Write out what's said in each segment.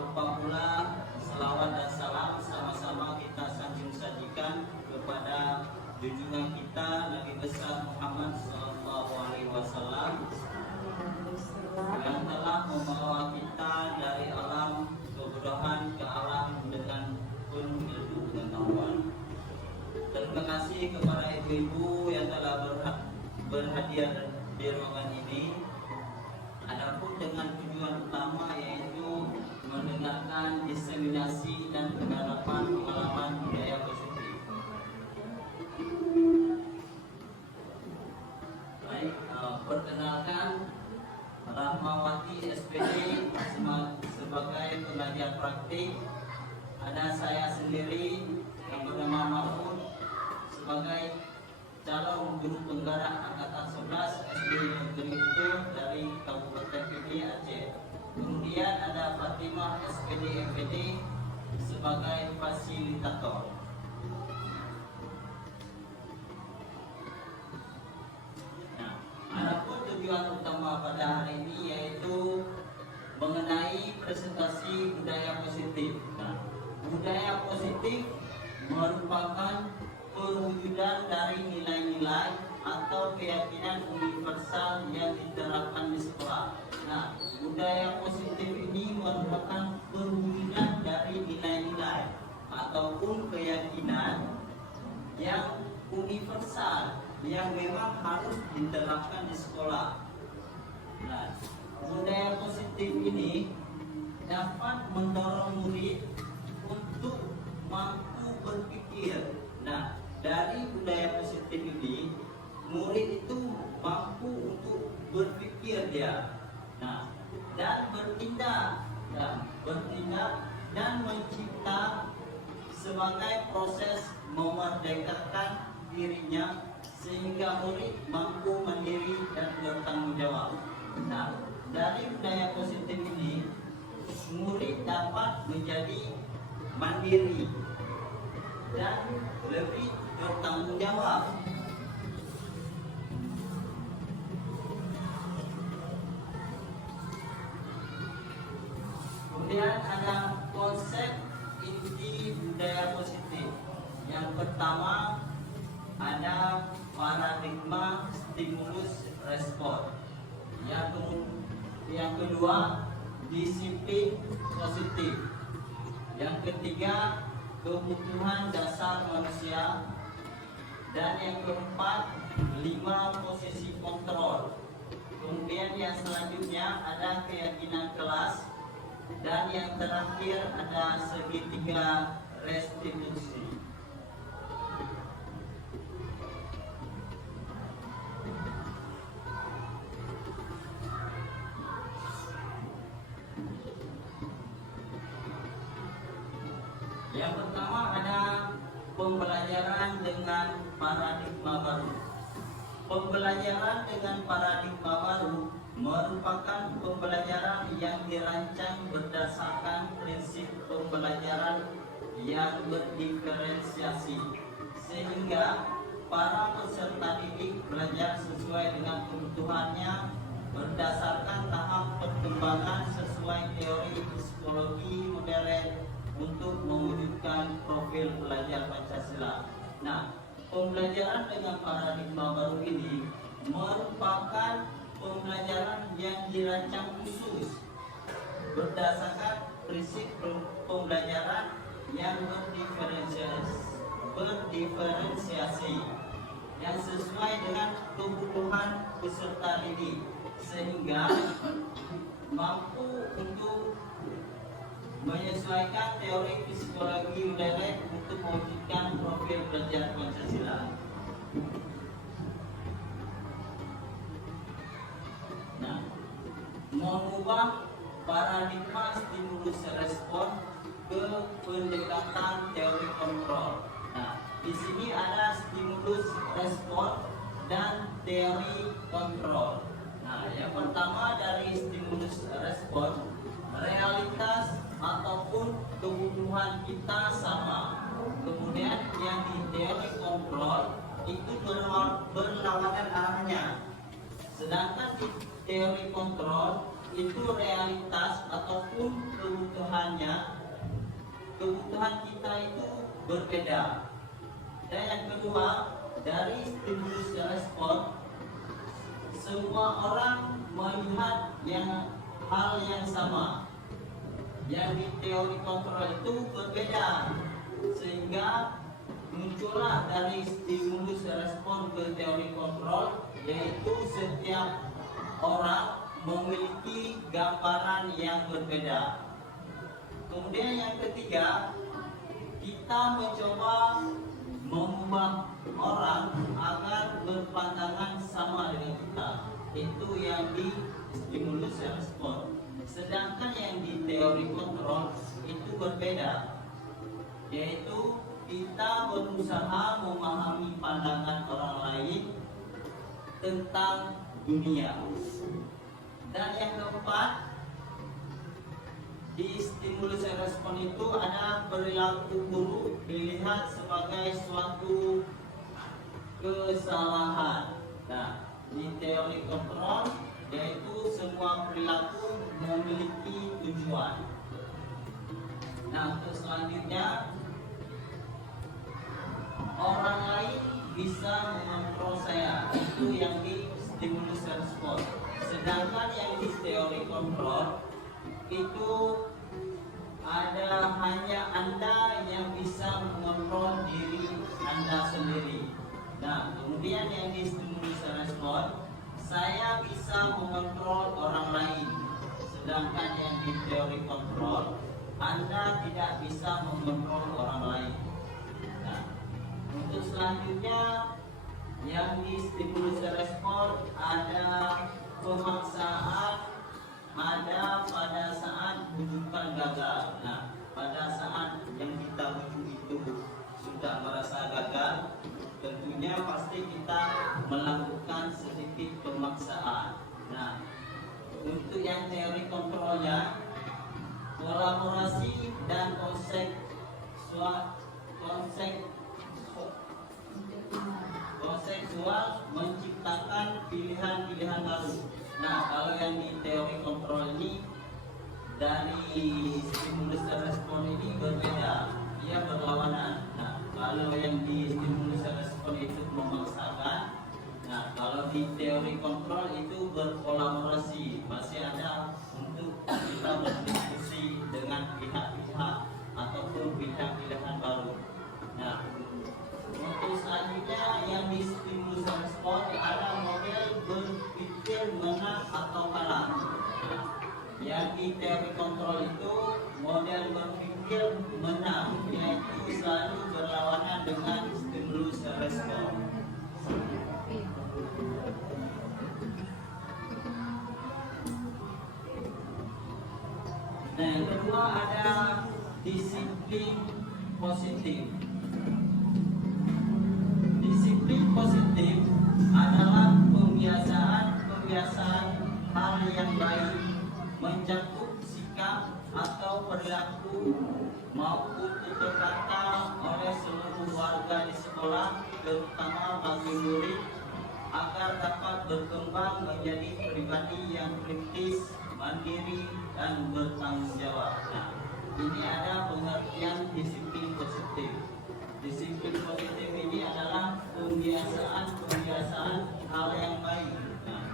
lupa pula selawat dan salam sama-sama kita sajikan kepada junjungan kita Nabi besar Muhammad SAW yang telah membawa kita dari alam kebodohan ke alam dengan penuh ilmu pengetahuan. Terima kasih kepada ibu-ibu yang telah berhadiah di ruangan ini. Adapun dengan tujuan utama yaitu mendengarkan diseminasi dan penggarapan pengalaman budaya positif. Baik, perkenalkan Rahmawati SPD sebagai pengajar praktik. Ada saya sendiri yang bernama Mahfud sebagai calon guru penggerak angkatan 11 SD Negeri Utuh dari Kabupaten PD Aceh. Kemudian ada Fatimah SPD MPD sebagai fasilitator. Nah, adapun tujuan utama pada hari ini yaitu mengenai presentasi budaya positif. Nah, budaya positif merupakan perwujudan dari nilai-nilai atau keyakinan universal yang diterapkan di sekolah. Nah, budaya positif ini merupakan perwujudan dari nilai-nilai ataupun keyakinan yang universal yang memang harus diterapkan di sekolah. Nah, budaya positif ini dapat mendorong murid untuk mampu berpikir. Nah, dari budaya positif ini, murid itu mampu untuk berpikir dia. Nah, dan bertindak dan mencipta sebagai proses memerdekakan dirinya sehingga murid mampu mandiri dan bertanggung jawab. Nah, dari budaya positif ini, murid dapat menjadi mandiri dan lebih bertanggung jawab. Kemudian ada konsep inti budaya positif. Yang pertama ada paradigma stimulus respon. Yang kedua disiplin positif. Yang ketiga kebutuhan dasar manusia. Dan yang keempat 5 posisi kontrol. Kemudian yang selanjutnya ada keyakinan kelas. Dan yang terakhir ada segitiga restitusi. Yang pertama ada pembelajaran dengan paradigma baru. Pembelajaran dengan paradigma baru merupakan pembelajaran yang dirancang berdasarkan prinsip pembelajaran yang berdiferensiasi, sehingga para peserta didik belajar sesuai dengan kebutuhannya berdasarkan tahap perkembangan sesuai teori psikologi modern untuk mewujudkan profil pelajar Pancasila. Nah, pembelajaran dengan paradigma baru ini merupakan pembelajaran yang dirancang khusus berdasarkan prinsip pembelajaran yang berdiferensiasi yang sesuai dengan kebutuhan peserta didik sehingga mampu untuk menyesuaikan teori psikologi modern untuk mewujudkan profil pelajar Pancasila. Nah, mengubah paradigma stimulus respon ke pendekatan teori kontrol. Nah, di sini ada stimulus respon dan teori kontrol. Nah, yang pertama dari stimulus respon, realitas ataupun kebutuhan kita sama. Kemudian yang di teori kontrol itu berlawanan arahnya. Sedangkan di teori kontrol itu realitas ataupun kebutuhan kebutuhannya, kebutuhan kita itu berbeda. Dan yang kedua, dari stimulus respon, semua orang melihat hal yang sama. Yang di teori kontrol itu berbeda, sehingga muncullah dari stimulus respon ke teori kontrol, yaitu setiap orang memiliki gambaran yang berbeda. Kemudian yang ketiga, kita mencoba mengubah orang agar berpandangan sama dengan kita. Itu yang di stimulus respon. Sedangkan yang di teori kontrol itu berbeda, yaitu kita berusaha memahami pandangan orang lain tentang dunia. Dan yang keempat, di stimulus respon itu ada perilaku buruk dilihat sebagai suatu kesalahan. Nah, di teori kontrol, yaitu semua perilaku memiliki tujuan. Nah, untuk selanjutnya, orang lain bisa mengontrol saya, itu yang di stimulus respon. Sedangkan yang di teori kontrol itu ada hanya Anda yang bisa mengontrol diri Anda sendiri. Nah, kemudian yang di stimulus respon, saya bisa mengontrol orang lain. Sedangkan yang di teori kontrol, Anda tidak bisa mengontrol orang lain. Nah, untuk selanjutnya, yang di stimulus respon ada pemaksaan, ada pada saat bujukan gagal. Nah, pada saat yang kita bujuk itu sudah merasa gagal, tentunya pasti kita melakukan sedikit pemaksaan. Nah, untuk yang teori kontrolnya, kolaborasi dan konseksual menciptakan pilihan-pilihan baru. Nah, kalau yang di teori kontrol ini dari stimulus dan respon ini berbeda, ia berlawanan. Nah, kalau yang di stimulus dan respon itu memaksakan, nah kalau di teori kontrol itu berkolaborasi, masih ada untuk kita berdiskusi dengan pihak-pihak ataupun pilihan-pilihan baru. Nah, untuk selanjutnya yang di stimulus dan respon ada model berpikir menang atau kalah. Yang di teori kontrol itu model berpikir menang, yaitu selalu berlawanan dengan stimulus dan respon. Nah, yang kedua ada disiplin positif. Disiplin positif adalah pembiasaan hal yang baik, mencakup sikap atau perilaku maupun tutur kata oleh seluruh warga di sekolah, terutama bagi murid, agar dapat berkembang menjadi pribadi yang kritis, mandiri, dan bertanggung jawab. Nah, ini ada pengertian disiplin positif. Disiplin positif ini adalah pembiasaan hal yang baik. Nah,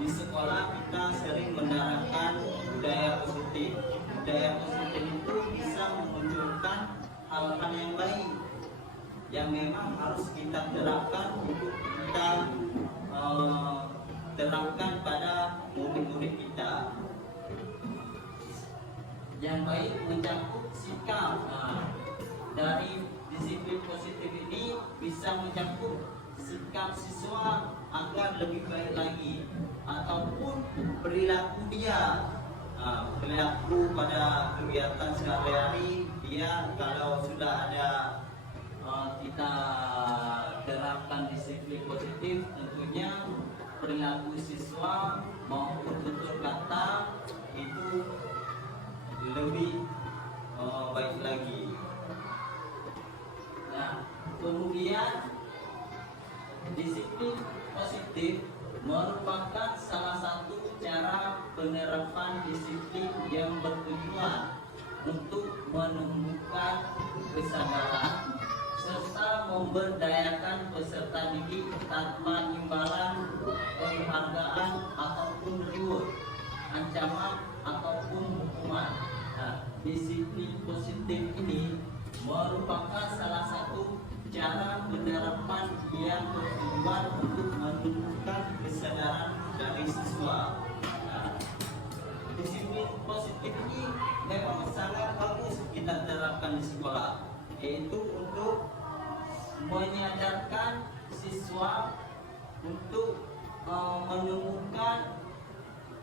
di sekolah kita sering menerapkan budaya positif. Budaya positif itu bisa memunculkan hal-hal yang baik yang memang harus kita terapkan untuk kita terapkan pada murid-murid kita. Yang baik mencakup sikap. Nah, dari disiplin positif ini bisa mencakup sikap siswa agar lebih baik lagi, ataupun perilaku dia. Nah, perilaku pada kegiatan sehari-hari dia, kalau sudah ada kita terapkan disiplin positif, tentunya perilaku siswa maupun tutur kata itu lebih baik lagi. Nah, kemudian disiplin positif merupakan salah satu cara penerapan disiplin yang bertujuan untuk menumbuhkan kesadaran serta memberdayakan peserta didik tanpa imbalan, penghargaan ataupun reward, ancaman ataupun hukuman. Nah, disiplin positif ini merupakan salah satu cara penerapan yang bertujuan untuk menumbuhkan kesadaran dari siswa. Nah, disiplin positif ini memang sangat bagus kita terapkan di sekolah, yaitu untuk menyadarkan siswa untuk menumbuhkan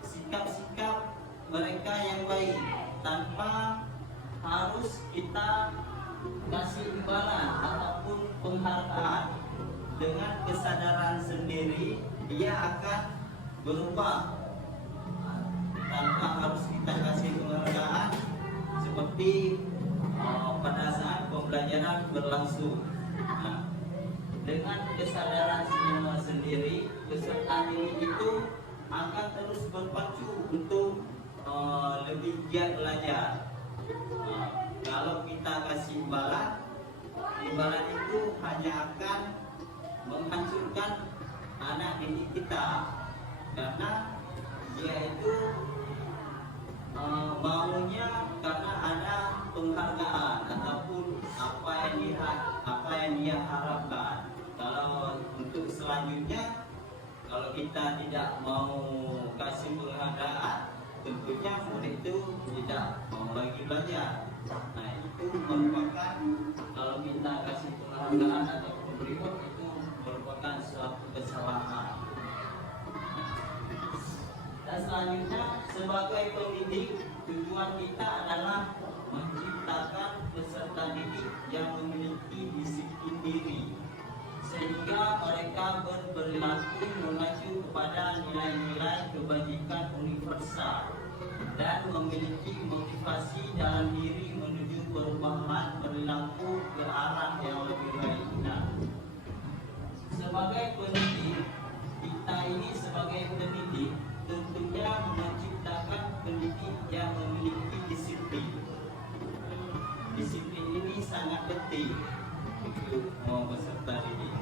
sikap-sikap mereka yang baik tanpa harus kita kasih imbalan ataupun penghargaan. Dengan kesadaran sendiri dia akan berubah tanpa harus kita kasih penghargaan, seperti pada saat pembelajaran berlangsung. Nah, dengan kesadaran semua sendiri, peserta didik itu akan terus berpacu untuk lebih giat belajar. Kalau kita kasih imbalan itu hanya akan menghancurkan anak didik kita, karena dia itu maunya karena ada penghargaan ataupun apa yang dia harapkan. Kalau untuk selanjutnya, kalau kita tidak mau kasih penghargaan, tentunya murid itu tidak mau lagi belajar. Nah, itu merupakan, kalau kita kasih penghargaan ataupun reward, itu merupakan suatu kesalahan. Dan selanjutnya, sebagai pendidik, tujuan kita adalah menciptakan peserta didik yang memiliki disiplin diri, sehingga mereka berperilaku mengacu kepada nilai-nilai kebajikan universal dan memiliki motivasi dalam diri menuju perubahan perilaku ke arah yang lebih baik. Nah, sebagai pendidik, kita ini sebagai pendidik tentunya menciptakan pendidik yang memiliki disiplin. Disiplin ini sangat penting untuk peserta didik,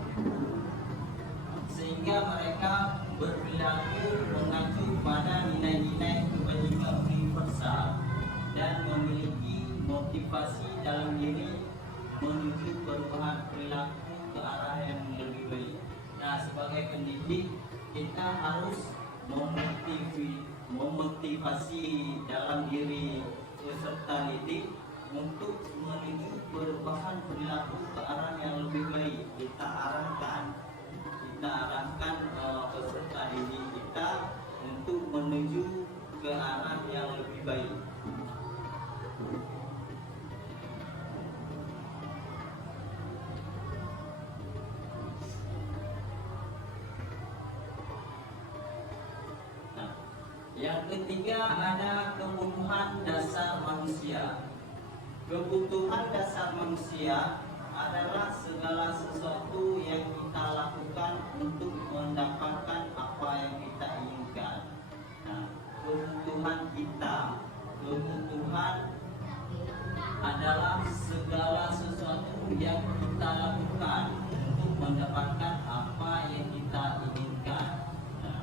sehingga mereka berperilaku mengacu pada nilai-nilai kebajikan universal dan memiliki motivasi dalam diri menuju perubahan perilaku ke arah yang lebih baik. Nah, sebagai pendidik kita harus memotivasi dalam diri peserta didik untuk menuju perubahan perilaku ke arah yang lebih baik. Kita arahkan peserta didik kita untuk menuju ke arah yang lebih baik. Nah, yang ketiga ada kebutuhan dasar manusia. Kebutuhan dasar manusia adalah segala sesuatu yang kita lakukan untuk mendapatkan apa yang kita inginkan. Nah, kebutuhan adalah segala sesuatu yang kita lakukan untuk mendapatkan apa yang kita inginkan. Nah,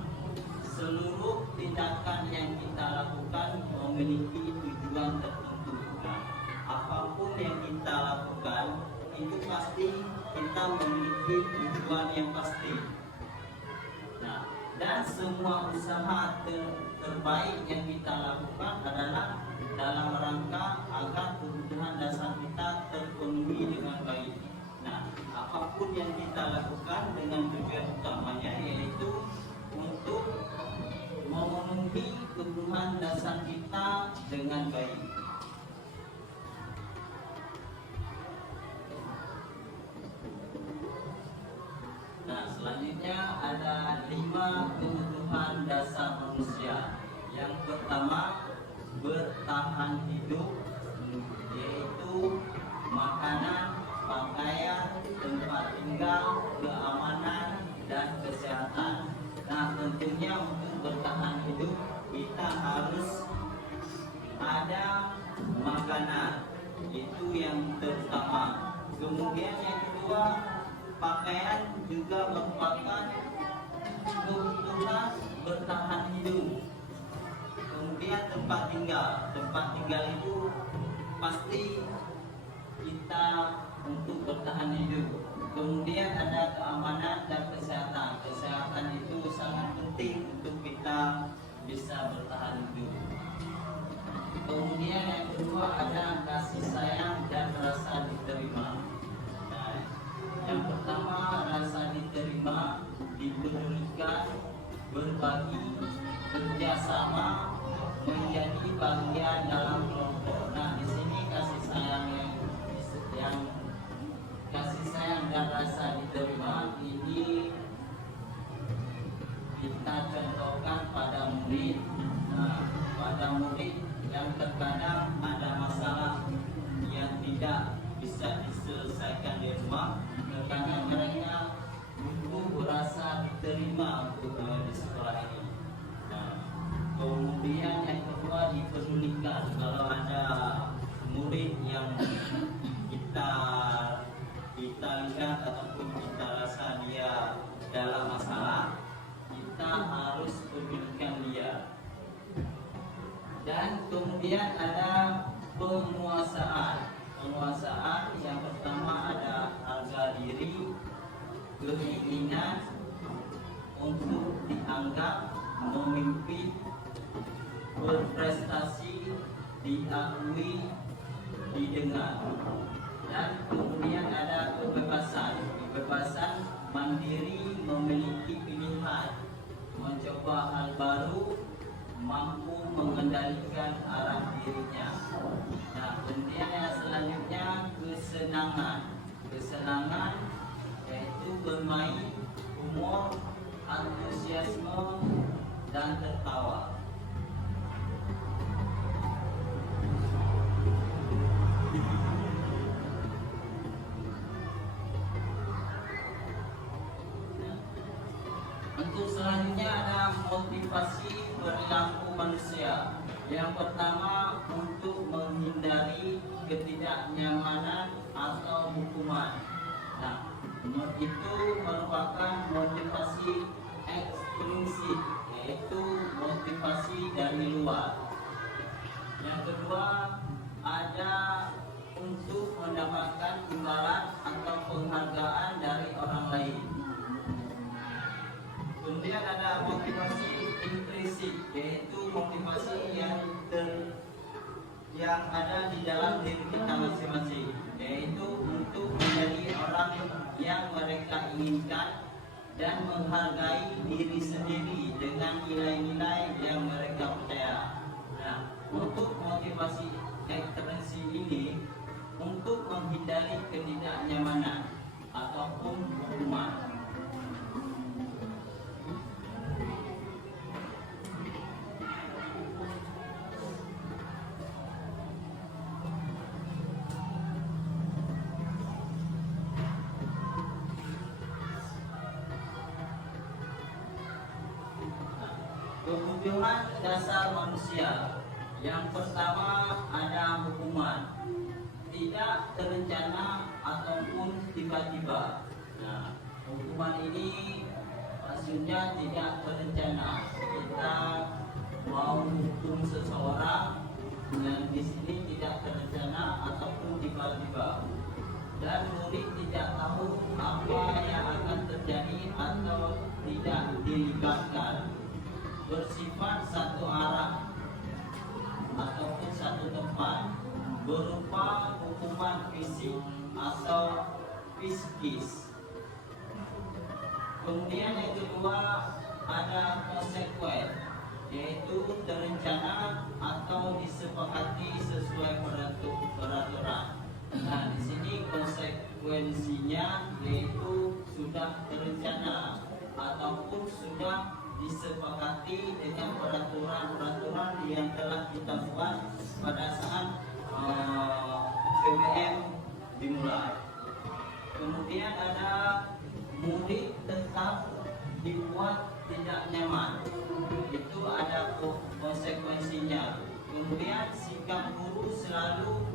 seluruh tindakan yang kita lakukan memiliki tujuan tertentu. Nah, apapun yang kita lakukan itu pasti kita memiliki tujuan yang pasti. Nah, dan semua usaha terbaik yang kita lakukan adalah dalam rangka agar kebutuhan dasar kita terpenuhi dengan baik. Nah, apapun yang kita lakukan dengan tujuan utamanya yaitu untuk memenuhi kebutuhan dasar kita dengan baik. Nah, selanjutnya ada 5 kebutuhan dasar manusia. Yang pertama, bertahan hidup, yaitu makanan, pakaian, tempat tinggal, keamanan, dan kesehatan. Nah, tentunya untuk bertahan hidup kita harus ada makanan makanan. Itu yang terutama. Kemudian yang kedua, pakaian juga merupakan kebutuhan bertahan hidup. Kemudian tempat tinggal itu pasti kita untuk bertahan hidup. Kemudian ada keamanan dan kesehatan. Kesehatan itu sangat penting untuk kita bisa bertahan hidup. Kemudian yang kedua ada kasih sayang dan rasa diterima. Nah, yang pertama rasa diterima diperlukan berbagi, kerjasama, menjadi bagian dalam kelompok. Nah, di sini kasih sayang dan rasa diterima ini kita contohkan pada murid. Nah, pada murid yang terkadang ada masalah yang tidak bisa diselesaikan di rumah, terkadang mereka butuh rasa diterima untuk di sekolah ini. Nah, kemudian yang kedua dipedulikan. Kalau ada murid yang kita lihat ataupun kita rasa dia dalam masalah, kita harus pedulikan dia. Dan kemudian ada penguasaan. Penguasaan yang pertama ada harga diri, keinginan untuk dianggap memimpin, berprestasi, diakui, didengar. Dan kemudian ada kebebasan. Kebebasan mandiri, memiliki pilihan, mencoba hal baru, mampu mengendalikan arah dirinya. Nah, kemudian yang selanjutnya kesenangan. Kesenangan yaitu bermain, humor, antusiasme, dan tertawa. Untuk selanjutnya ada motivasi perilaku manusia. Yang pertama untuk menghindari ketidaknyamanan atau hukuman. Nah, itu merupakan motivasi ekstrinsik, yaitu motivasi dari luar. Yang kedua ada untuk mendapatkan imbalan atau penghargaan dari orang lain. Kemudian ada motivasi intrinsik, yaitu motivasi yang ada di dalam diri kita masing-masing, yaitu untuk menjadi orang yang mereka inginkan dan menghargai diri sendiri dengan nilai-nilai yang mereka percaya. Nah, untuk motivasi intrinsik ini untuk menghindari ketidaknyamanan ataupun hukuman. Kebutuhan dasar manusia. Yang pertama ada hukuman, tidak terencana ataupun tiba-tiba. Nah, hukuman ini maksudnya tidak terencana. Kita mau hukum seseorang yang di sini tidak terencana ataupun tiba-tiba. Dan murid tidak tahu apa yang akan terjadi atau tidak dilibatkan. Bersifat satu arah ataupun satu tempat, berupa hukuman fisik atau psikis. Kemudian yang kedua ada konsekuen, yaitu terencana atau disepakati sesuai peraturan. Nah, di sini konsekuensinya yaitu sudah terencana ataupun sudah disepakati dengan peraturan-peraturan yang telah kita buat pada saat PBM dimulai. Kemudian ada murid tetap dibuat tidak nyaman, itu ada konsekuensinya. Kemudian sikap guru selalu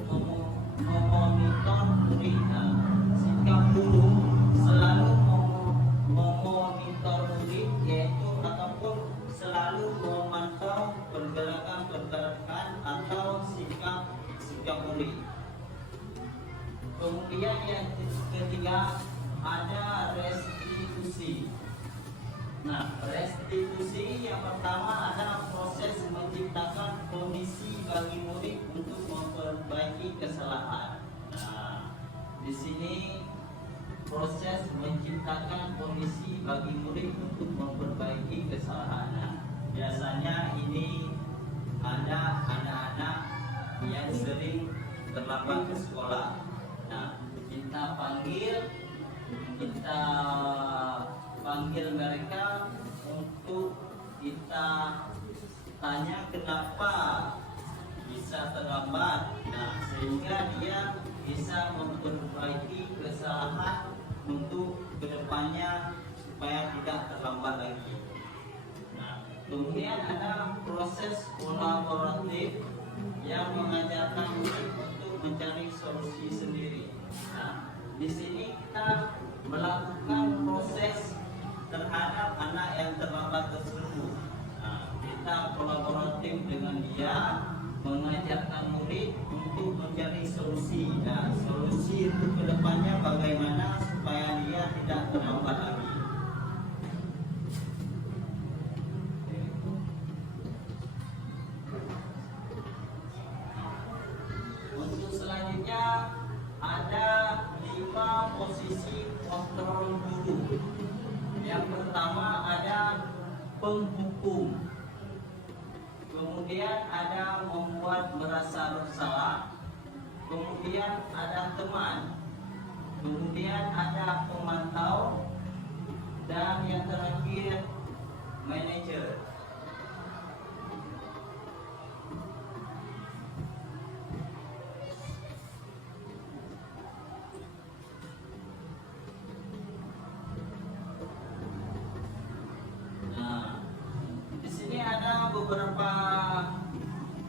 setiap murid. Kemudian yang ketiga ada restitusi. Nah, restitusi yang pertama adalah proses menciptakan kondisi bagi murid untuk memperbaiki kesalahan. Nah, di sini proses menciptakan kondisi bagi murid untuk memperbaiki kesalahan. Nah, biasanya ini ada anak-anak yang sering terlambat ke sekolah. Nah, kita panggil mereka untuk kita tanya kenapa bisa terlambat. Nah, sehingga dia bisa memperbaiki kesalahan untuk kedepannya supaya tidak terlambat lagi. Nah, kemudian ada proses kolaboratif yang mengajarkan murid untuk mencari solusi sendiri. Nah, di sini kita melakukan proses terhadap anak yang terlambat tersebut. Nah, kita kolaboratif dengan dia, mengajarkan murid untuk mencari solusi. Nah, solusi itu kedepannya bagaimana supaya dia tidak terlambat lagi. Untuk selanjutnya ada 5 posisi kontrol guru. Yang pertama ada penghukum, kemudian ada membuat merasa bersalah, kemudian ada teman, kemudian ada pemantau, dan yang terakhir manajer. Beberapa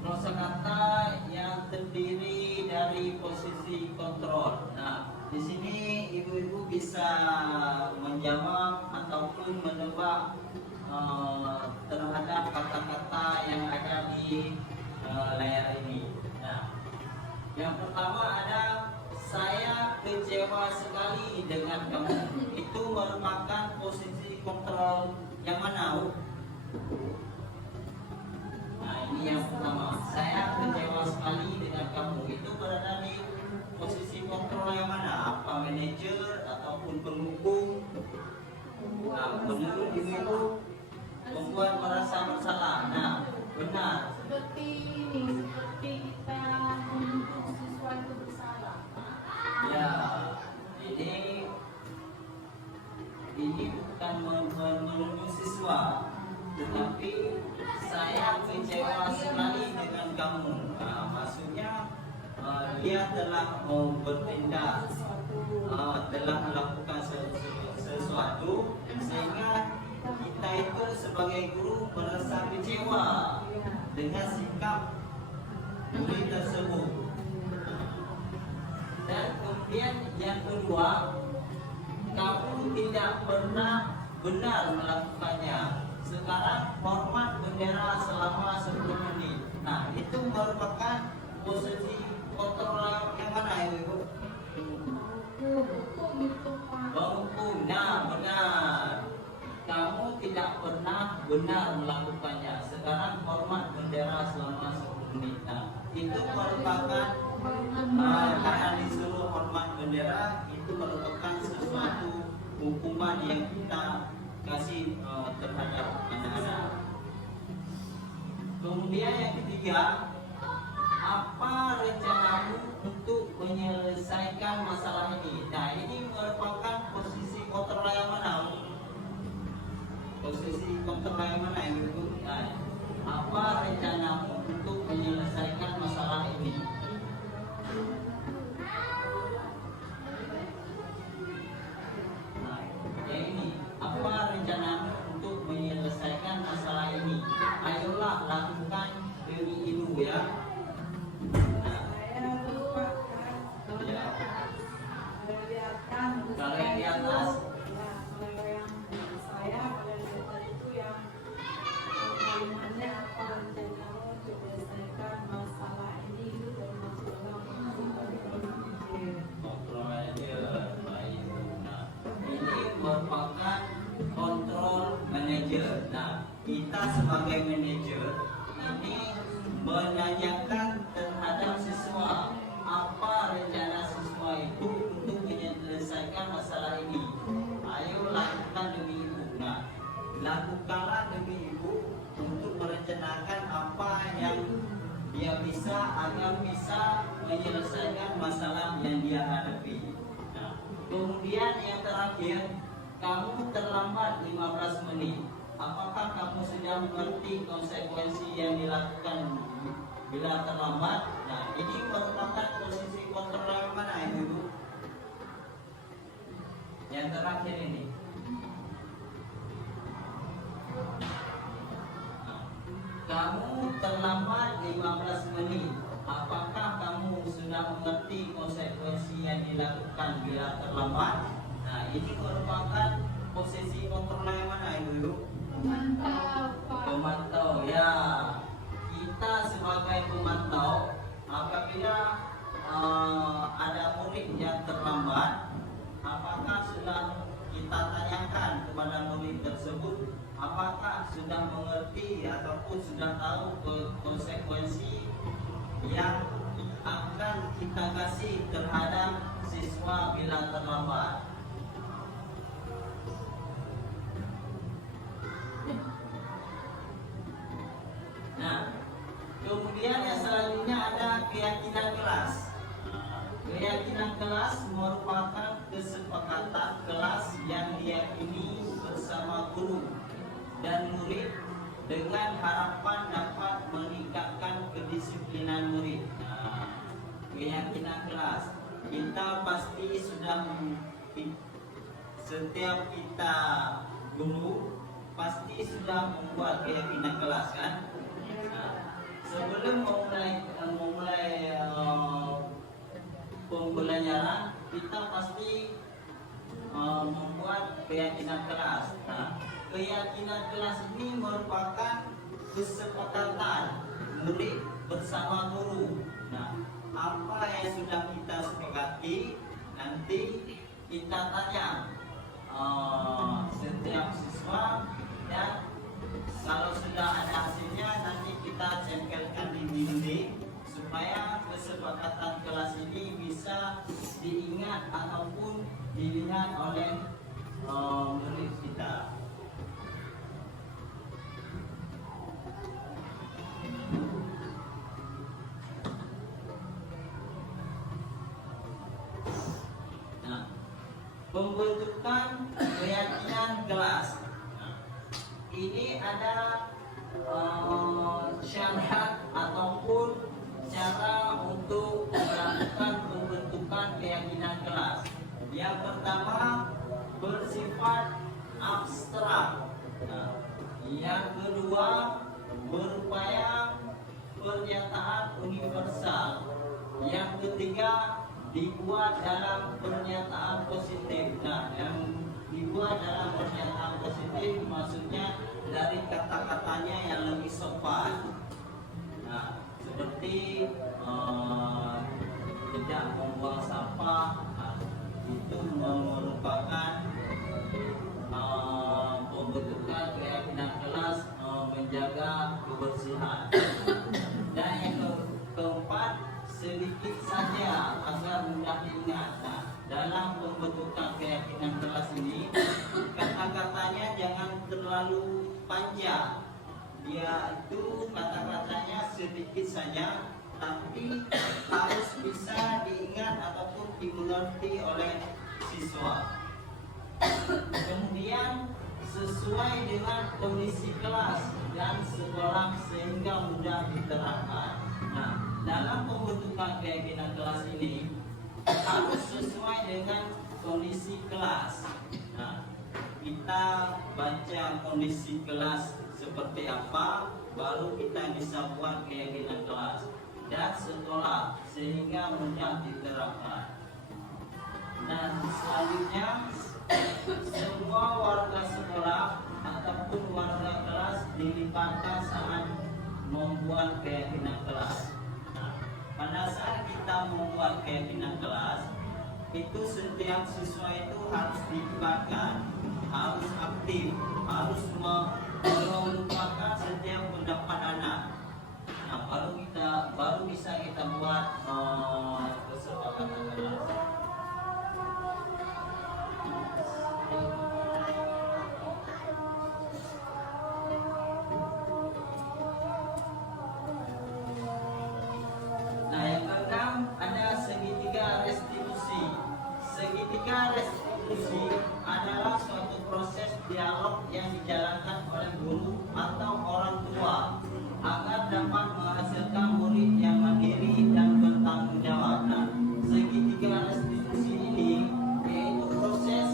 kosakata yang terdiri dari posisi kontrol. Nah, di sini ibu-ibu bisa menjawab ataupun menebak terhadap kata-kata yang ada di layar ini. Nah, yang pertama ada saya kecewa sekali dengan kamu. Itu merupakan posisi kontrol yang mana? Nah, ini yang pertama, saya kecewa sekali dengan kamu. Itu berada di posisi kontrol yang mana? Apa manajer ataupun penghukum? Nah, menurut ibu membuat merasa bersalah. Nah, benar. Seperti kita menuntut sesuatu bersalah. Ya, ini bukan menuntut siswa, tetapi saya kecewa sekali dengan kamu. Nah, maksudnya dia telah bertindak, telah melakukan sesuatu sehingga kita itu sebagai guru merasa kecewa dengan sikap murid tersebut. Dan kemudian yang kedua, kamu tidak pernah benar melakukannya. Sekarang hormat bendera selama 10 menit. Nah, itu merupakan posisi kontrol yang mana ya, Ibu? Hukum. Nah, benar. Kamu tidak pernah benar melakukannya. Sekarang hormat bendera selama 10 menit. Nah, itu merupakan karena disuruh hormat bendera, itu merupakan sesuatu hukuman yang kita kasih terhadap anak-anak. Kemudian yang ketiga, apa rencanamu untuk menyelesaikan masalah ini? Nah, ini merupakan posisi kontrol yang mana? Posisi kontrol yang mana, Ibu? Nah, apa rencanamu untuk menyelesaikan masalah ini? Nah, ya ini. Apa rencanamu untuk menyelesaikan masalah ini? Ayolah lakukan ini dulu ya. Kalau yang di atas, kalau yang saya pada letter itu yang kalimatnya apa rencanamu untuk menyelesaikan masalah ini itu termasuk dalam sebagai manajer ini menanyakan terhadap siswa apa rencana siswa itu untuk menyelesaikan masalah ini. Ayo lakukan demi ibu. Nah, lakukanlah demi ibu untuk merencanakan apa yang dia bisa agar bisa menyelesaikan masalah yang dia hadapi. Nah, kemudian yang terakhir, kamu terlambat 15 menit. Apakah kamu sudah mengerti konsekuensi yang dilakukan bila terlambat? Nah, ini merupakan posisi kontrol yang mana ibu? Yang terakhir ini. Kamu terlambat 15 menit. Apakah kamu sudah mengerti konsekuensi yang dilakukan bila terlambat? Nah, ini merupakan posisi kontrol yang mana ibu? Mantap, Pak. Pemantau, ya. Kita sebagai pemantau, apabila ada murid yang terlambat, apakah sudah kita tanyakan kepada murid tersebut apakah sudah mengerti ataupun sudah tahu konsekuensi yang akan kita kasih terhadap siswa bila terlambat. Nah, kemudian yang selanjutnya ada keyakinan kelas. Keyakinan kelas merupakan kesepakatan kelas yang diyakini bersama guru dan murid dengan harapan dapat meningkatkan kedisiplinan murid. Nah, keyakinan kelas kita pasti sudah setiap kita guru pasti sudah membuat keyakinan kelas kan. Nah, sebelum memulai pembelajaran kita pasti membuat keyakinan kelas. Nah, keyakinan kelas ini merupakan kesepakatan murid bersama guru. Nah, apa yang sudah kita sepakati nanti kita tanya setiap siswa, dan kalau sudah ada hasilnya nanti kita tempelkan di dinding supaya kesepakatan kelas ini bisa diingat ataupun dilihat oleh murid kita. Nah, pembentukan keyakinan kelas. Nah, ini ada syarat ataupun cara untuk melakukan pembentukan keyakinan kelas. Yang pertama bersifat abstrak. Nah, yang kedua berupaya pernyataan universal. Yang ketiga dibuat dalam pernyataan positif. Nah, yang dibuat dalam pernyataan positif maksudnya dari kata-katanya yang lebih sopan. Nah, seperti tidak membuang sampah. Nah, itu merupakan pembentukan keyakinan kelas menjaga kebersihan. Dan yang keempat, sedikit saja agar mudah diingat. Nah, dalam pembentukan keyakinan kelas ini kata-katanya jangan terlalu panjang. Dia itu kata-katanya sedikit saja, tapi harus bisa diingat ataupun dimengerti oleh siswa. Kemudian sesuai dengan kondisi kelas dan sekolah sehingga mudah diterapkan. Nah, dalam pembentukan keyakinan kelas ini harus sesuai dengan kondisi kelas. Nah, kita baca kondisi kelas seperti apa, baru kita bisa buat keyakinan kelas dan sekolah sehingga mudah diterapkan. Dan selanjutnya semua warga sekolah ataupun warga kelas dilibatkan saat membuat keyakinan kelas. Nah, pada saat kita membuat keyakinan kelas, itu setiap siswa itu harus dilibatkan, harus aktif, harus melupakan setiap pendapat anak. Nah, baru bisa kita buat kesepakatan kelas. Nah, yang keenam ada segitiga restitusi. Segitiga restitusi adalah suatu proses dialog yang dijalankan oleh guru atau orang tua agar dapat menghasilkan murid yang mandiri dan bertanggung jawab. Nah, segitiga restitusi ini yaitu proses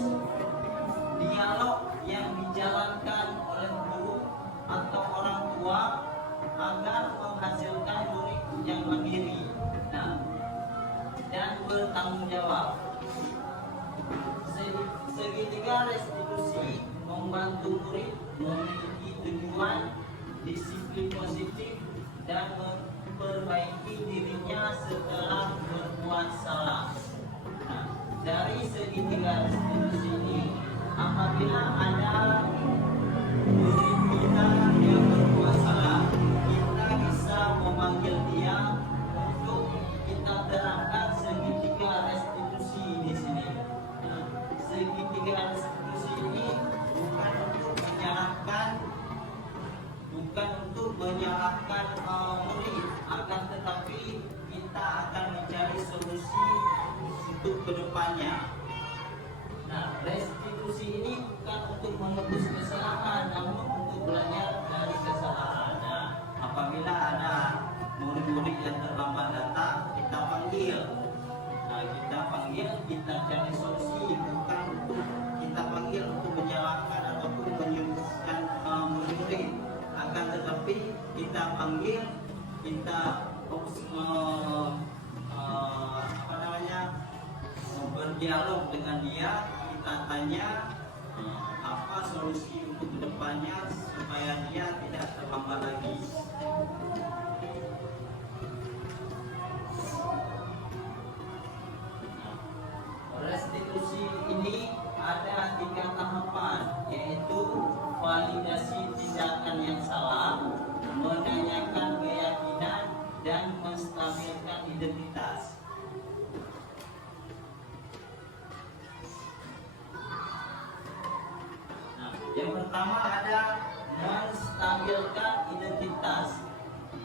dialog yang dijalankan oleh guru atau orang tua agar menghasilkan murid yang mandiri, dan bertanggung jawab. Segitiga restitusi membantu murid memiliki tujuan, disiplin positif, dan memperbaiki dirinya setelah berbuat salah. Nah, dari segitiga restitusi ini, apabila ada murid kita yang berbuat salah, kita bisa memanggil dia untuk kita terapkan segitiga restitusi di sini. Nah, segitiga restitusi ini bukan untuk menyalahkan murid, akan tetapi kita akan mencari solusi untuk kedepannya. Nah, restitusi ini bukan untuk menebus kesalahan, namun untuk belajar dari kesalahan. Nah, apabila ada murid-murid yang terlambat datang, kita panggil. Nah, kita cari solusi, bukan untuk kita panggil untuk menyalahkan ataupun menyudutkan murid-murid. Akan tetapi kita panggil, kita berdialog dengan dia, kita tanya apa solusi untuk kedepannya supaya dia tidak terlambat lagi. Restitusi ini ada 3 tahapan, yaitu validasi tindakan yang salah, menanyakan keyakinan, dan menstabilkan identitas. Nah, yang pertama ada menstabilkan identitas.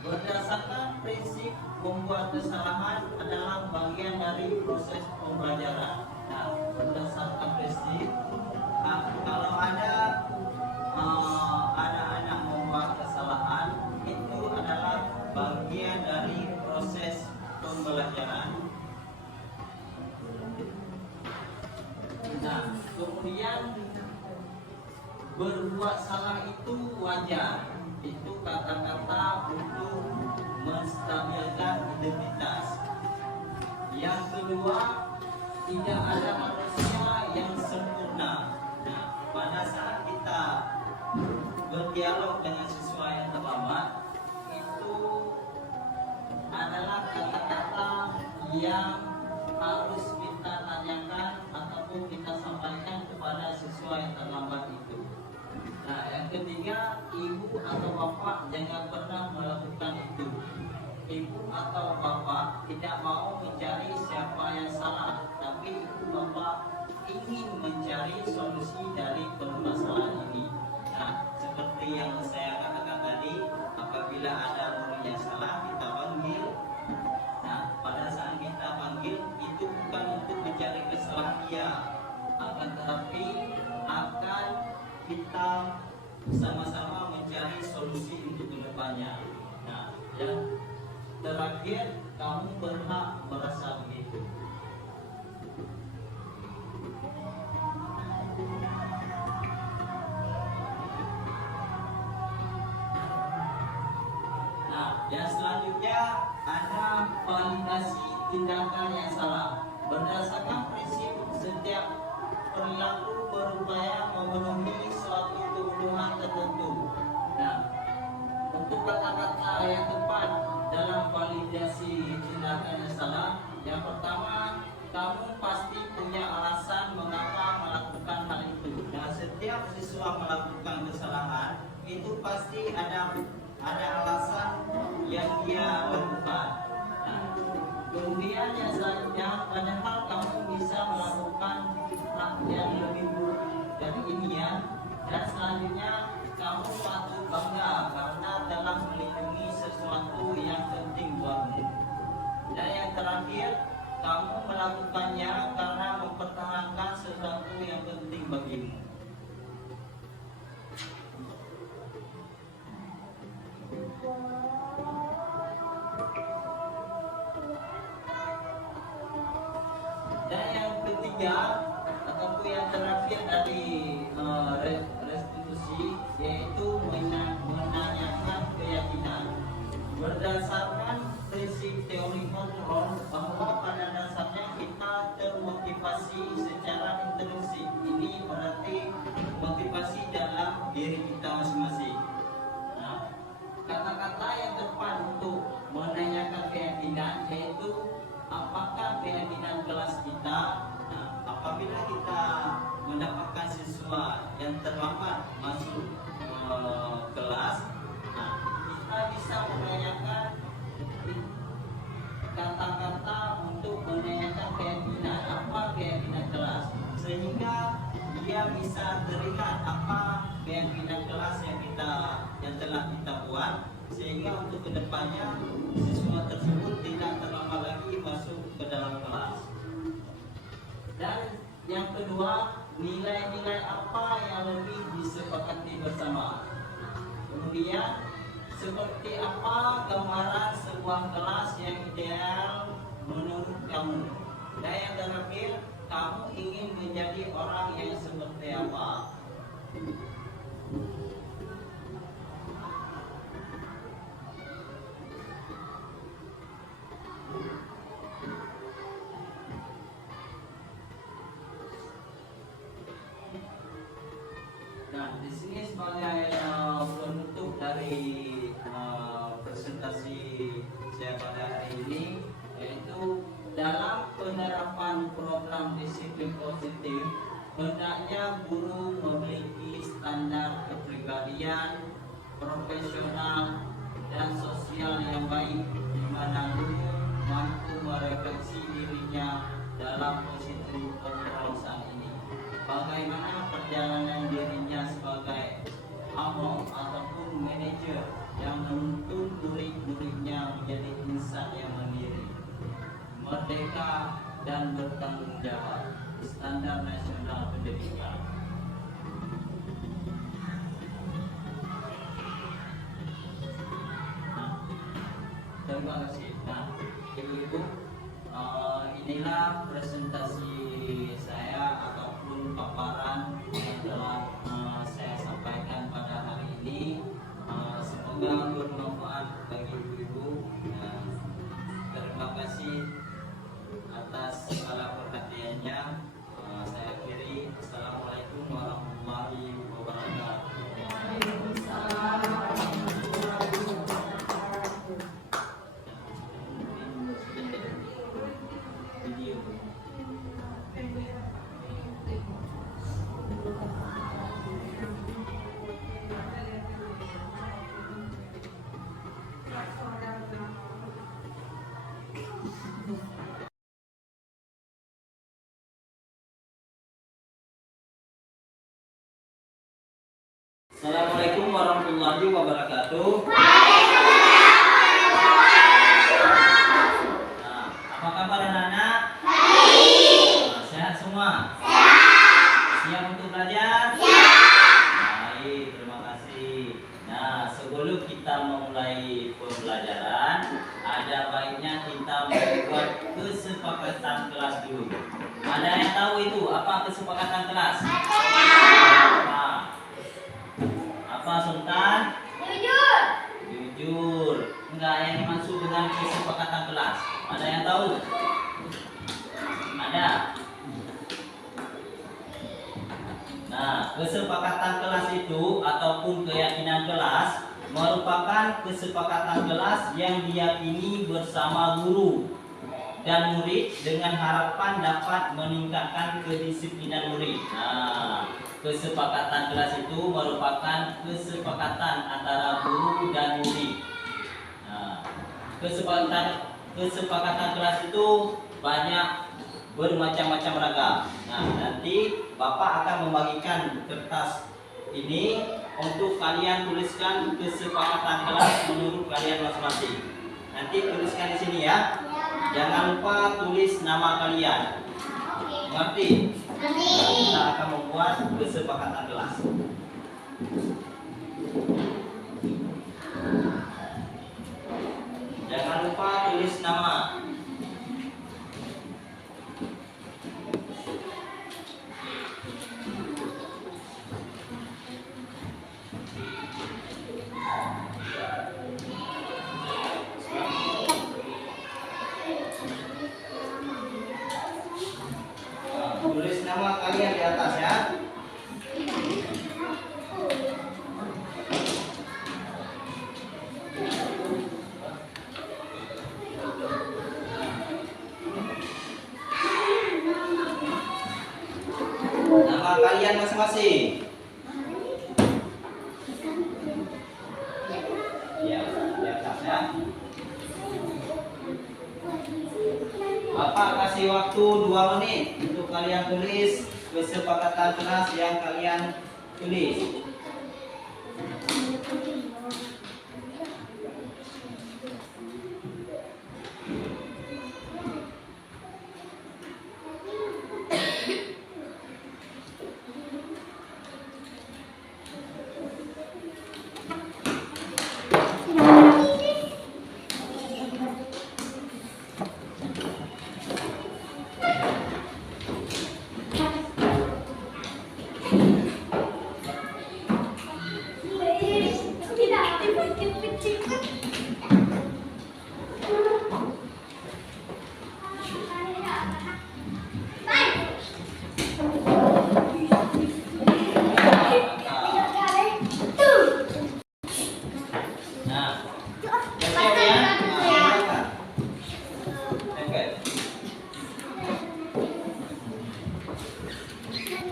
Berdasarkan prinsip membuat kesalahan adalah bagian dari proses pembelajaran. Nah, berdasarkan prinsip, kalau ada anak membuat kesalahan, itu adalah bagian dari proses pembelajaran. Nah, kemudian berbuat salah itu wajar. Itu kata-kata untuk menstabilkan identitas. Yang kedua, tidak ada manusia yang sempurna. Nah, pada saat kita berdialog dengan siswa yang terlambat, itu adalah kata-kata yang harus kita tanyakan ataupun kita sampaikan kepada siswa yang terlambat itu. Nah, yang ketiga, ibu atau bapak jangan pernah melakukan itu. Ibu atau bapak tidak mau mencari siapa yang salah, tapi ibu bapak ingin mencari solusi dari permasalahan ini. Nah, seperti yang saya katakan tadi, apabila ada murid yang salah, kita panggil. Nah, pada saat kita panggil, itu bukan untuk mencari kesalahan dia, akan tetapi akan kita sama-sama mencari solusi untuk kedepannya. Nah, yang terakhir, kamu berhak merasa begitu. Nah, yang selanjutnya ada validasi tindakan yang salah. Berdasarkan prinsip setiap perilaku berupaya memenuhi suatu kebutuhan tertentu. Nah, untuk kata-kata yang tepat dalam validasi tindakan yang salah, yang pertama, kamu pasti punya alasan mengapa melakukan hal itu. Nah, setiap siswa melakukan kesalahan hanya saja, padahal kamu bisa melakukan hal yang lebih buruk dari ini ya. Dan selanjutnya kamu patut bangga karena telah melindungi sesuatu yang penting buatmu. Dan yang terakhir, kamu melakukannya karena mempertahankan sesuatu yang penting bagimu. Dan yang ketiga ataupun yang terakhir dari restitusi, yaitu menanyakan keyakinan berdasarkan prinsip teori kontrol, bahwa pada dasarnya kita termotivasi secara intrinsik. Ini berarti motivasi dalam diri kita masing-masing. Nah, kata-kata yang tepat untuk menanyakan keyakinan yaitu apakah keyakinan kelas kita. Nah, apabila kita mendapatkan siswa yang terlambat masuk kelas, nah, kita bisa menanyakan kata-kata untuk menanyakan keyakinan, apa keyakinan kelas, sehingga dia bisa terlihat apa keyakinan kelas yang telah kita buat, sehingga untuk kedepannya siswa tersebut tidak terlambat lagi masuk ke dalam kelas. Dan yang kedua, nilai-nilai apa yang lebih disepakati bersama. Kemudian, seperti apa gambaran sebuah kelas yang ideal menurut kamu. Dan yang terakhir, kamu ingin menjadi orang yang seperti apa. Nah, di sini sebagai penutup dari presentasi saya pada hari ini, yaitu dalam penerapan program disiplin positif, hendaknya guru memiliki standar kepribadian, profesional, dan sosial yang baik, di mana guru mampu merefleksi dirinya dalam posisi kontrol saat ini. Bagaimana perjalanan dirinya sebagai among ataupun manajer yang menuntun murid-muridnya menjadi insan yang mandiri, merdeka, dan bertanggung jawab. Standar nasional pendidikan. Terima kasih. Nah, ibu-ibu, inilah presentasi saya ataupun paparan yang telah saya sampaikan pada hari ini. Semoga bermanfaat bagi ibu-ibu. Terima kasih atas segala perhatiannya. Saya akhiri. Assalamualaikum warahmatullahi wabarakatuh. Assalamualaikum warahmatullahi wabarakatuh. Nah, apa kabar anak-anak? Sehat semua? Siap untuk belajar? Baik, terima kasih. Nah, sebelum kita memulai pembelajaran, ada baiknya kita membuat kesepakatan kelas dulu. Ada yang tahu itu apa kesepakatan kelas? Apa Sultan? Jujur. Enggak, yang dimaksud dengan kesepakatan kelas. Ada yang tahu? Ada. Nah, kesepakatan kelas itu ataupun keyakinan kelas merupakan kesepakatan kelas yang diyakini bersama guru dan murid dengan harapan dapat meningkatkan kedisiplinan murid. Nah, kesepakatan kelas itu merupakan kesepakatan antara guru dan murid. Nah, kesepakatan kelas itu banyak bermacam-macam ragam. Nah, nanti Bapak akan membagikan kertas ini untuk kalian tuliskan kesepakatan kelas menurut kalian masing-masing. Nanti tuliskan di sini ya. Jangan lupa tulis nama kalian. Mengerti? Kita akan membuat kesepakatan kelas. Jangan lupa tulis nama. Tulis nama kalian di atas ya. Nama kalian masing-masing. Ya, di atas ya. Bapak kasih waktu 2 menit untuk kalian tulis kesepakatan kelas yang kalian tulis.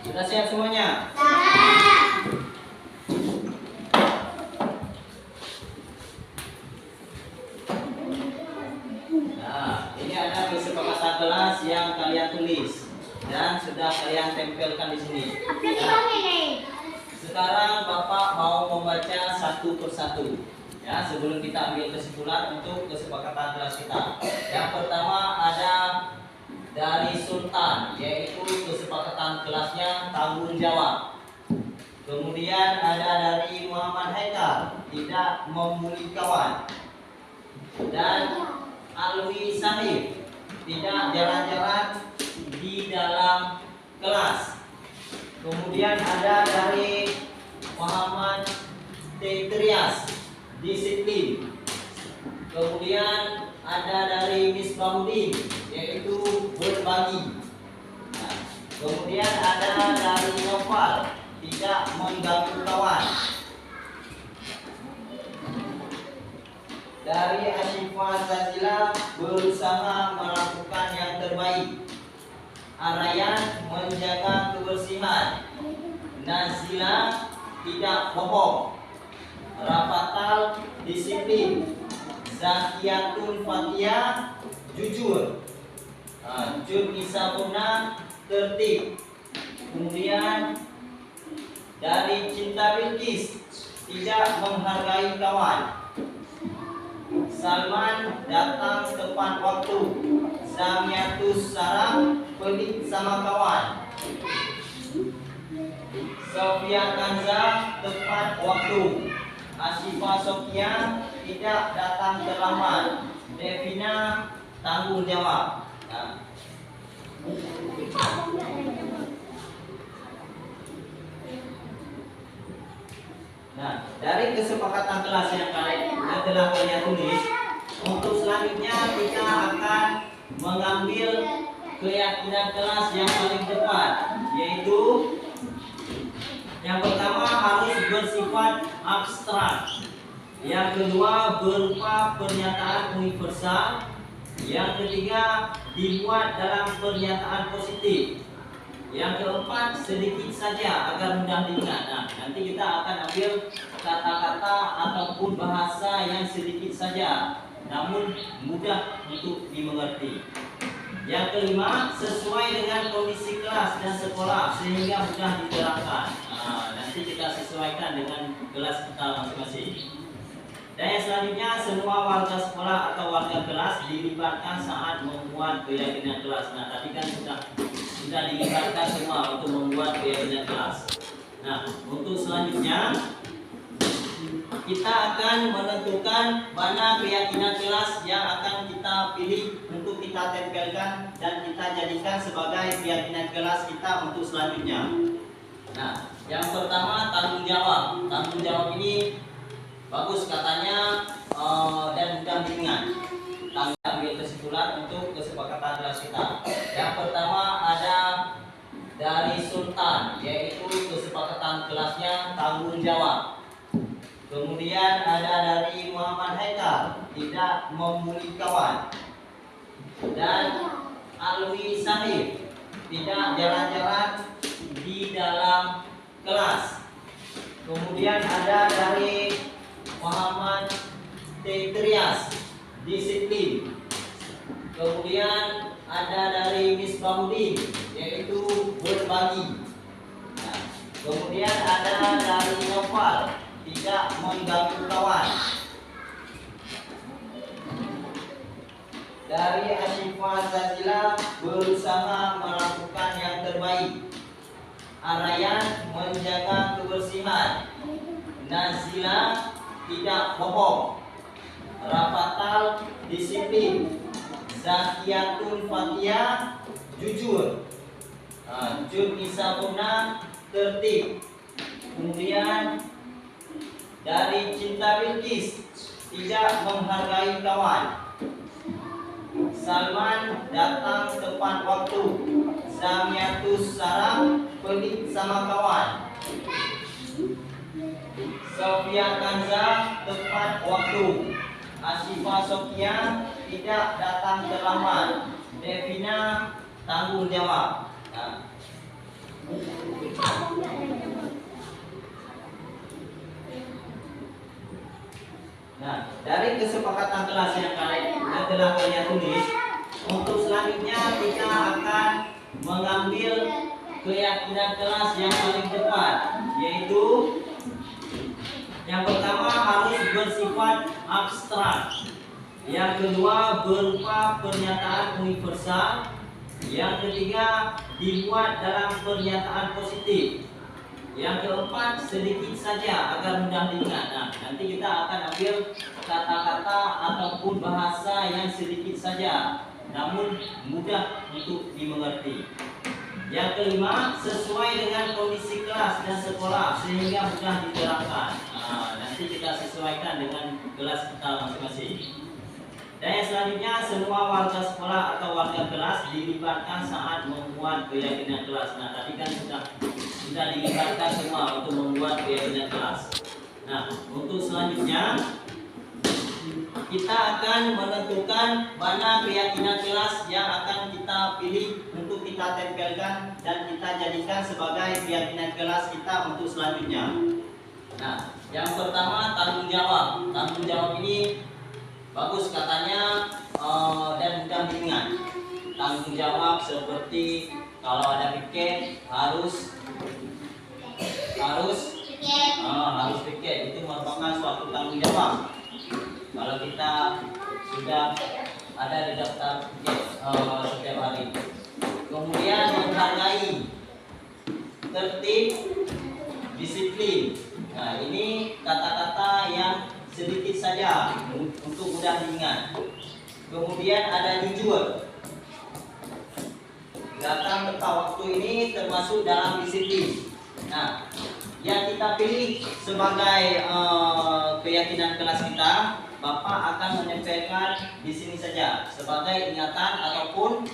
Sudah siap semuanya? Nah, ini ada kesepakatan kelas yang kalian tulis dan sudah kalian tempelkan di sini. Nah, sekarang Bapak mau membaca satu persatu. Ya, sebelum kita ambil kesimpulan untuk kesepakatan kelas kita. Yang pertama ada dari Sultan, yaitu kesepakatan kelasnya tanggung jawab. Kemudian ada dari Muhammad Haikal, tidak membuli kawan. Dan Alwi Sahib, tidak jalan-jalan di dalam kelas. Kemudian ada dari Muhammad Tetrias, disiplin. Kemudian ada dari Misbahuddin, yaitu berbagi. Nah, kemudian ada dari Noval, tidak mengganggu kawan. Dari Asyifa Zazila, berusaha melakukan yang terbaik. Arayan, menjaga kebersihan. Nazila, tidak bohong. Rafatal, disiplin. Zakiatul Fatia, jujur. Jun Isabuna, tertib. Kemudian dari Cinta Bilqis, tidak menghargai kawan. Salman, datang tepat waktu. Zamiatus Sarah, pelit sama kawan. Sofia Kanza, tepat waktu. Asyifa Sofia, tidak datang terlambat. Devina, tanggung jawab. Nah, dari kesepakatan kelas yang telah kalian tulis, untuk selanjutnya kita akan mengambil keyakinan kelas yang paling tepat, yaitu yang pertama harus bersifat abstrak, yang kedua berupa pernyataan universal, yang ketiga dibuat dalam pernyataan positif, yang keempat sedikit saja agar mudah diingat. Nah, nanti kita akan ambil kata-kata ataupun bahasa yang sedikit saja namun mudah untuk dimengerti. Yang kelima, sesuai dengan kondisi kelas dan sekolah sehingga mudah diterapkan. Nah, nanti kita sesuaikan dengan kelas kita masing-masing. Dan yang selanjutnya, semua warga sekolah atau warga kelas dilibatkan saat membuat keyakinan kelas. Nah, tadi kan sudah dilibatkan semua untuk membuat keyakinan kelas. Nah, untuk selanjutnya kita akan menentukan mana keyakinan kelas yang akan kita pilih untuk kita tempelkan dan kita jadikan sebagai keyakinan kelas kita untuk selanjutnya. Nah, yang pertama tanggung jawab. Tanggung jawab ini bagus katanya dan mudah diingat. Tanggung ambil kesimpulan untuk kesepakatan kelas kita. Yang pertama ada dari Sultan, yaitu kesepakatan kelasnya tanggung jawab. Kemudian ada dari Muhammad Haikal, tidak membuli kawan. Dan Alwi Sahib, tidak jalan-jalan di dalam kelas. Kemudian ada dari Muhammad Trias, disiplin. Kemudian ada dari Misbahuddin, yaitu berbagi. Nah, kemudian ada dari Noval, tidak mengganggu kawan. Dari Asyifa Zazila, berusaha melakukan yang terbaik. Arayan, menjaga kebersihan. Nazila, tidak bohong. Rafatal, disiplin. Zakiyatun Fatia, jujur. Jun Isabuna, tertib. Kemudian dari Cinta Bilqis, tidak menghargai kawan. Salman, datang tepat waktu. Zamiatus Saram, pelit sama kawan. Sofia Kanza, tepat waktu. Asyifa Sofia, tidak datang terlambat. Devina, tanggung jawab. Nah, dari kesepakatan kelas yang telah kalian tulis, untuk selanjutnya kita akan mengambil keyakinan kelas yang paling tepat, yaitu yang pertama harus bersifat abstrak, yang kedua berupa pernyataan universal, yang ketiga dibuat dalam pernyataan positif, yang keempat sedikit saja agar mudah diingat. Nah, nanti kita akan ambil kata-kata ataupun bahasa yang sedikit saja namun mudah untuk dimengerti. Yang kelima, sesuai dengan kondisi kelas dan sekolah sehingga mudah diterapkan. Nah, nanti kita sesuaikan dengan kelas kita masing-masing. Dan yang selanjutnya, semua warga sekolah atau warga kelas dilibatkan saat membuat keyakinan kelas. Nah, tadi kan sudah dilibatkan semua untuk membuat keyakinan kelas. Nah, untuk selanjutnya kita akan menentukan mana keyakinan kelas yang akan kita pilih untuk kita tempelkan dan kita jadikan sebagai keyakinan kelas kita untuk selanjutnya. Nah, yang pertama tanggung jawab. Tanggung jawab ini bagus katanya dan mudah diingat. Tanggung jawab seperti kalau ada piket harus piket, itu merupakan suatu tanggung jawab. Kalau kita sudah ada di daftar piket setiap hari. Kemudian menghargai, tertib, disiplin. Nah, ini kata-kata yang sedikit saja untuk mudah diingat. Kemudian ada jujur. Datang tepat waktu ini termasuk dalam disiplin. Nah, yang kita pilih sebagai keyakinan kelas kita, Bapak akan menempelkan di sini saja sebagai ingatan ataupun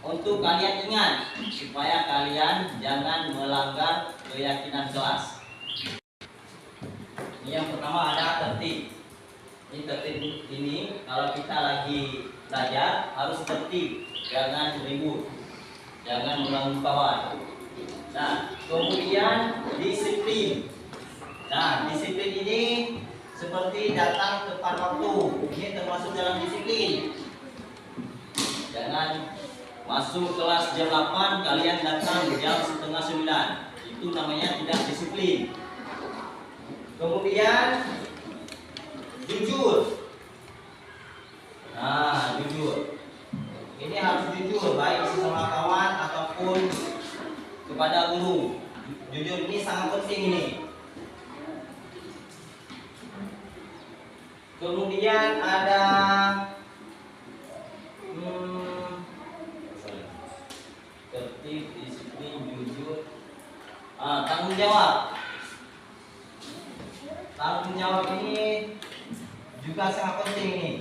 untuk kalian ingat supaya kalian jangan melanggar keyakinan kelas. Yang pertama ada tertib. Ini tertib ini kalau kita lagi belajar harus tertib, jangan ribut, jangan mengganggu kawan. Nah, kemudian disiplin. Nah, disiplin ini seperti datang tepat waktu. Ini termasuk dalam disiplin. Jadi Jangan masuk kelas jam 8, kalian datang jam setengah 9. Itu namanya tidak disiplin. Kemudian jujur. Nah, jujur. Ini harus jujur baik sesama kawan ataupun kepada guru. Jujur ini sangat penting ini. Kemudian ada tertib, disiplin, jujur. Tanggung jawab. Tanggung jawab ini juga sangat penting ini.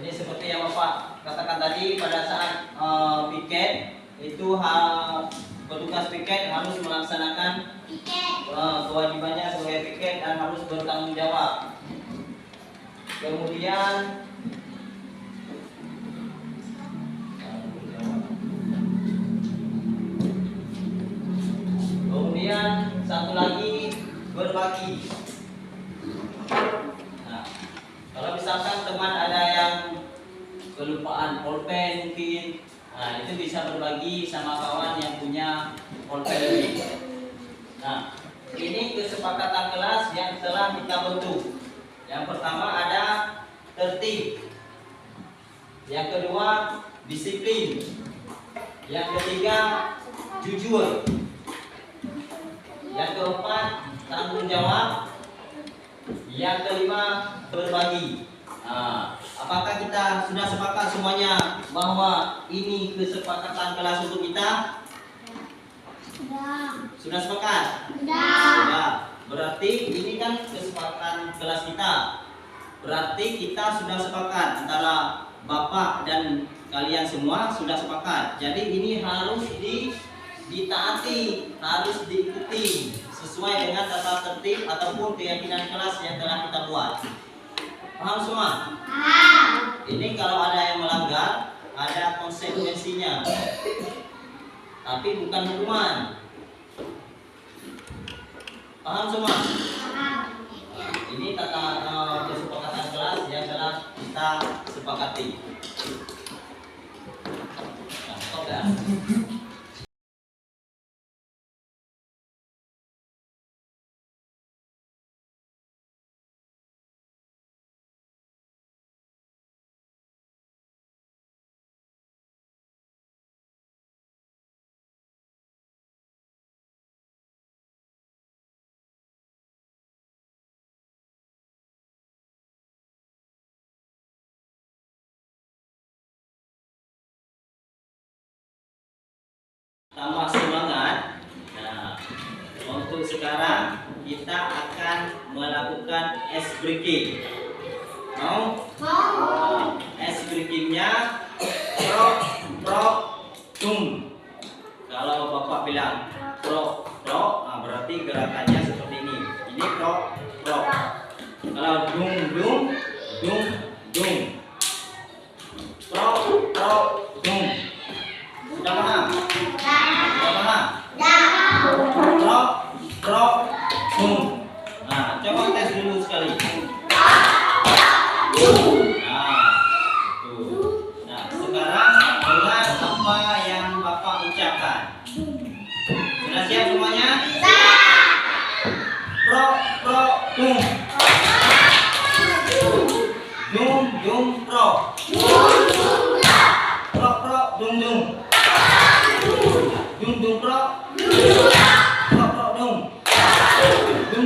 Jadi seperti yang Bapak katakan tadi, pada saat piket itu petugas piket harus melaksanakan kewajibannya sebagai piket dan harus bertanggung jawab. Kemudian satu lagi, berbagi. Nah, kalau misalkan teman ada yang kelupaan pulpen mungkin, nah itu bisa berbagi sama kawan yang punya pulpen lebih. Nah, ini kesepakatan kelas yang telah kita bentuk. Yang pertama ada tertib, yang kedua disiplin, yang ketiga jujur, yang keempat tanggung jawab, yang kelima berbagi. Nah, apakah kita sudah sepakat semuanya bahwa ini kesepakatan kelas untuk kita? Sudah sepakat? Sudah. Berarti ini kan kesepakatan kelas kita. Berarti kita sudah sepakat antara Bapak dan kalian semua sudah sepakat. Jadi ini harus ditaati, harus diikuti sesuai dengan tata tertib ataupun keyakinan kelas yang telah kita buat. Paham semua? Ini kalau ada yang melanggar, ada konsekuensinya. Tapi bukan hukuman. Paham semua? Ini tata kesepakatan kelas yang telah kita sepakati. Nah, stop ya. Tambah semangat. Nah, untuk sekarang kita akan melakukan ice breaking. Mau? Ice breakingnya tum. Kalau Bapak bilang pro, nah berarti gerakannya seperti ini. Ini pro. Kalau dung. Pro, dung. Sudah paham? Pro, nah, coba tes dulu sekali. Nah, tuh. Nah, sekarang dengar apa yang Bapak ucapkan. Sudah siap semuanya? Pro, dung. Dung, pro. Pro, dung. Dung, pro. Pro, dung.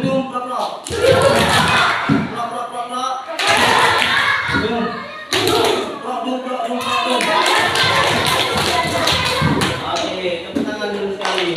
Dung, pro. Oke, tepuk tangan dulu sekali.